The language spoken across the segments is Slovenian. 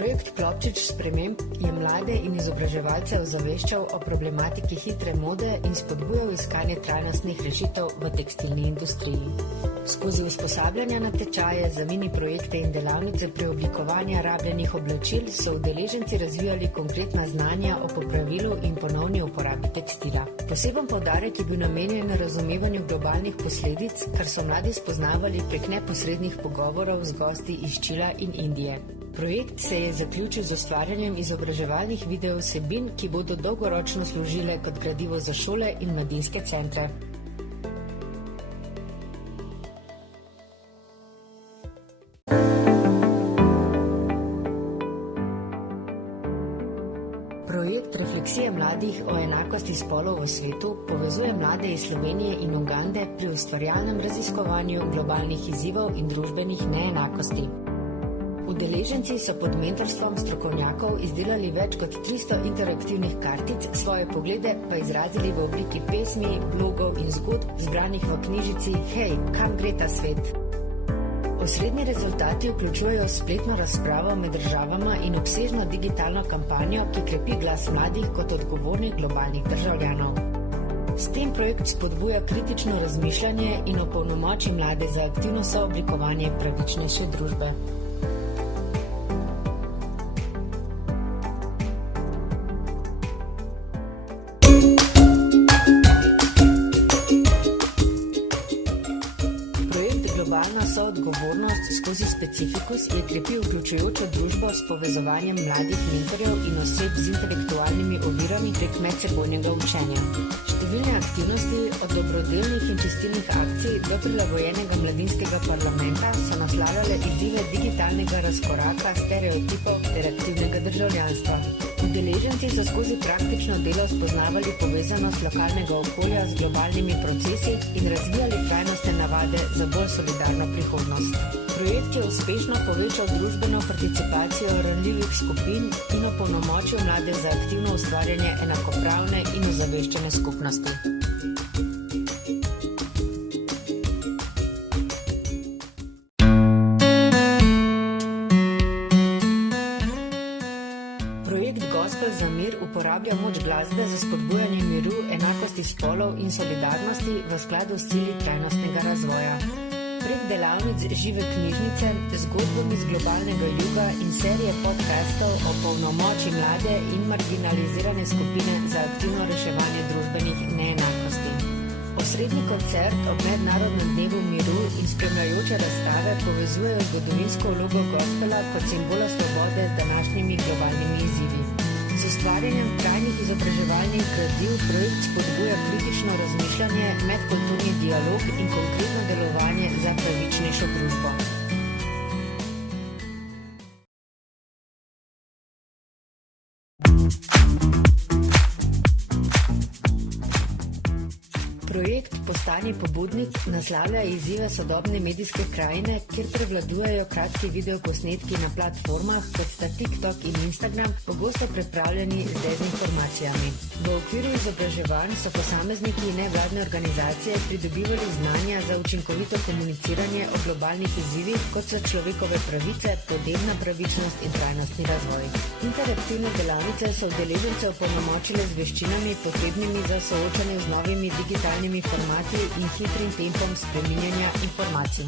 Projekt Klopčič sprememb je mlade in izobraževalce ozaveščal o problematiki hitre mode in spodbujal iskanje trajnostnih rešitev v tekstilni industriji. Skozi usposabljanja na tečaje za mini projekte in delavnice preoblikovanja rabljenih oblačil so udeleženci razvijali konkretna znanja o popravilu in ponovni uporabi tekstila. Poseben poudarek je bil namenjen razumevanju globalnih posledic, kar so mladi spoznavali prek neposrednih pogovorov z gosti iz Čila in Indije. Projekt se je zaključil z ustvarjanjem izobraževalnih videovsebin, ki bodo dolgoročno služile kot gradivo za šole in mladinske centre. Projekt Refleksije mladih o enakosti spolov v svetu povezuje mlade iz Slovenije in Ugande pri ustvarjalnem raziskovanju globalnih izzivov in družbenih neenakosti. Udeleženci so pod mentorstvom strokovnjakov izdelali več kot 300 interaktivnih kartic, svoje poglede pa izrazili v obliki pesmi, blogov in zgodb, zbranih v knjižici Hej, kam gre ta svet? Osrednji rezultati vključujejo spletno razpravo med državama in obsežno digitalno kampanjo, ki krepi glas mladih kot odgovornih globalnih državljanov. S tem projekt spodbuja kritično razmišljanje in opolnomoči mlade za aktivno sooblikovanje pravičnejše družbe. Globalna soodgovornost skozi specifikus je krepil vključujočo družbo s povezovanjem mladih mentorjev in oseb z intelektualnimi ovirami prek medsebojnega učenja. Številne aktivnosti od dobrodelnih in čistilnih akcij do prilagojenega mladinskega parlamenta so naslavljale izzive digitalnega razkoraka, stereotipov ter aktivnega državljanstva. Udeleženci so skozi praktično delo spoznavali povezanost lokalnega okolja z globalnimi procesi in razvijali trajnostne navade za bolj solidarno prihodnost. Projekt je uspešno povečal družbeno participacijo ranljivih skupin in opolnomočil mlade za aktivno ustvarjanje enakopravne in ozaveščene skupnosti. Gospel za mir uporablja moč glasbe za spodbujanje miru, enakosti spolov in solidarnosti v skladu s cilji trajnostnega razvoja. Prek delavnic žive knjižnice, zgodbami z globalnega juga in serije podcastov o polnomoči mlade in marginalizirane skupine za aktivno reševanje družbenih neenakosti. Osrednji koncert ob Mednarodnem dnevu miru in spremljajoče razstave povezujejo zgodovinsko vlogo gospela kot simbola svobode z današnjimi globalnimi izzivi. Z ustvarjanjem trajnih izobraževalnih gradiv projekt spodbuja kritično razmišljanje, medkulturni dialog in konkretno delovanje za pravičnejšo družbo. Projekt Postani pobudnik naslavlja izzive sodobne medijske krajine, kjer prevladujejo kratki videoposnetki na platformah, kot sta TikTok in Instagram, pogosto pripravljeni z dezinformacijami. V okviru izobraževanj so posamezniki in nevladne organizacije pridobivali znanja za učinkovito komuniciranje o globalnih izzivih, kot so človekove pravice, podnebna pravičnost in trajnostni razvoj. Interaktivne delavnice so udeležence opolnomočile z veščinami, potrebnimi za soočanje z novimi digitalnimi formati in hitrim tempom spreminjanja informacij.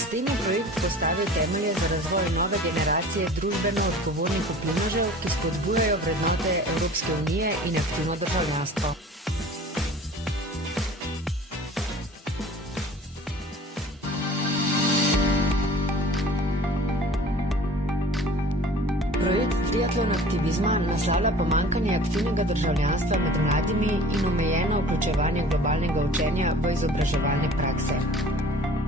S tem je projekt postavil temelje za razvoj nove generacije družbeno odgovornih vplivnežev, ki spodbujajo vrednote Evropske unije in aktivno državljanstvo. Projekt Triatlon aktivizma naslavlja pomanjkanje aktivnega državljanstva med mladimi in omejeno vključevanje globalnega učenja v izobraževalne prakse.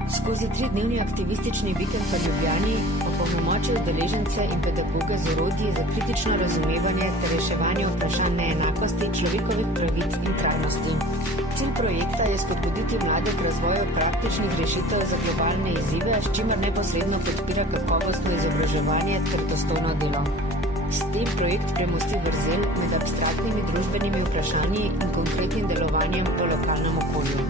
Skozi 3-dnevni aktivistični vikend v Ljubljani opolnomočijo udeležence in pedagoge z orodji za kritično razumevanje ter reševanje vprašanj neenakosti, človekovih pravic in trajnosti. Cilj projekta je spodbuditi mlade k razvoju praktičnih rešitev za globalne izzive, s čimer neposredno podpira kakovostno izobraževanje ter dostojno delo. S tem projekt premosti vrzel med abstraktnimi družbenimi vprašanji in konkretnim delovanjem v lokalnem okolju.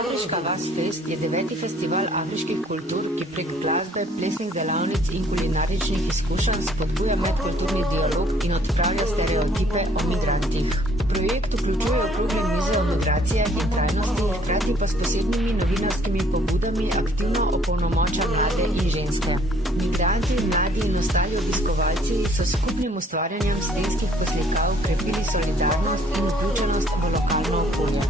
Afriška vas fest je 9. festival afriških kultur, ki prek glasbe, plesnih delavnic in kulinaričnih izkušenj spodbuja medkulturni dialog in odpravlja stereotipe o migrantih. Projekt vključuje okrogle mize o migracijah in trajnosti, hkrati pa s posebnimi novinarskimi pobudami aktivno opolnomoča mlade in ženske. Migranti, mladi in ostali obiskovalci so s skupnim ustvarjanjem stenskih poslikav krepili solidarnost in vključenost v lokalno okolje.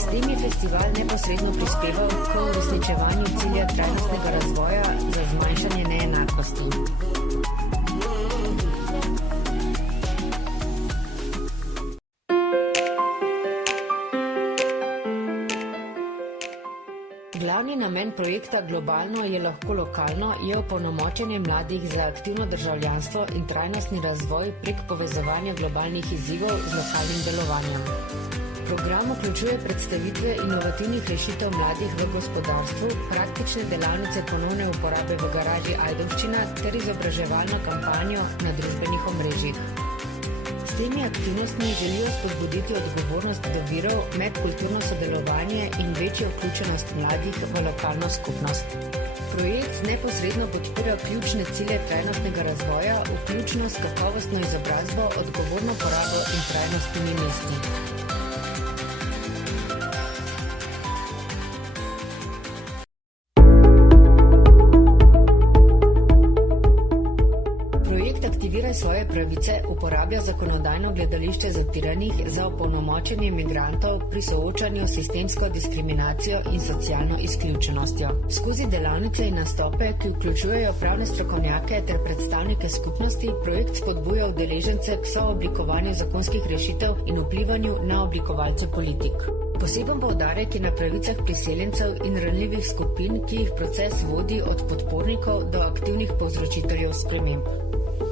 S tem je festival neposredno prispeval k uresničevanju cilja trajnostnega razvoja za zmanjšanje neenakosti. Glavni namen projekta Globalno je lahko lokalno je opolnomočenje mladih za aktivno državljanstvo in trajnostni razvoj prek povezovanja globalnih izzivov z lokalnim delovanjem. Program vključuje predstavitve inovativnih rešitev mladih v gospodarstvu, praktične delavnice ponovne uporabe v garaži Ajdovščina ter izobraževalno kampanjo na družbenih omrežjih. S temi aktivnostmi želijo spodbuditi odgovornost do virov, medkulturno sodelovanje in večjo vključenost mladih v lokalno skupnost. Projekt neposredno podpira ključne cilje trajnostnega razvoja, vključno s kakovostno izobrazbo, odgovorno porabo in trajnostnimi mesti. Aktiviraj svoje pravice uporablja zakonodajno gledališče zapiranih za opolnomočenje migrantov pri soočanju s sistemsko diskriminacijo in socialno izključenostjo. Skozi delavnice in nastope, ki vključujejo pravne strokovnjake ter predstavnike skupnosti, projekt spodbuja udeležence k sooblikovanju zakonskih rešitev in vplivanju na oblikovalce politik. Poseben poudarek je na pravicah priseljencev in ranljivih skupin, ki jih proces vodi od podpornikov do aktivnih povzročiteljev sprememb.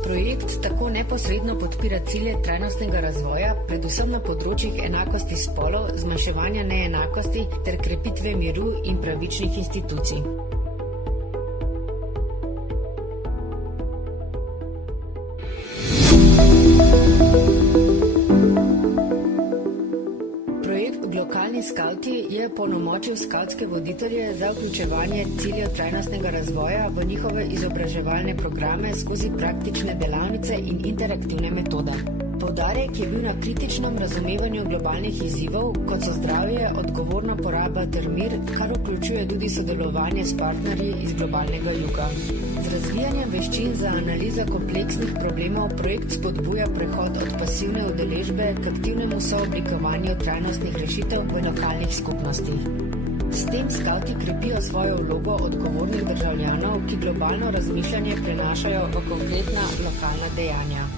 Projekt tako neposredno podpira cilje trajnostnega razvoja, predvsem na področjih enakosti spolov, zmanjševanja neenakosti ter krepitve miru in pravičnih institucij. Lokalni skavti je opolnomočil skavtske voditelje za vključevanje ciljev trajnostnega razvoja v njihove izobraževalne programe skozi praktične delavnice in interaktivne metode. Poudarek je bil na kritičnem razumevanju globalnih izzivov, kot so zdravje, odgovorna poraba ter mir, kar vključuje tudi sodelovanje s partnerji iz globalnega juga. Z razvijanjem veščin za analizo kompleksnih problemov projekt spodbuja prehod od pasivne udeležbe k aktivnemu sooblikovanju trajnostnih rešitev v lokalnih skupnostih. S tem skavti krepijo svojo vlogo odgovornih državljanov, ki globalno razmišljanje prenašajo v konkretna lokalna dejanja.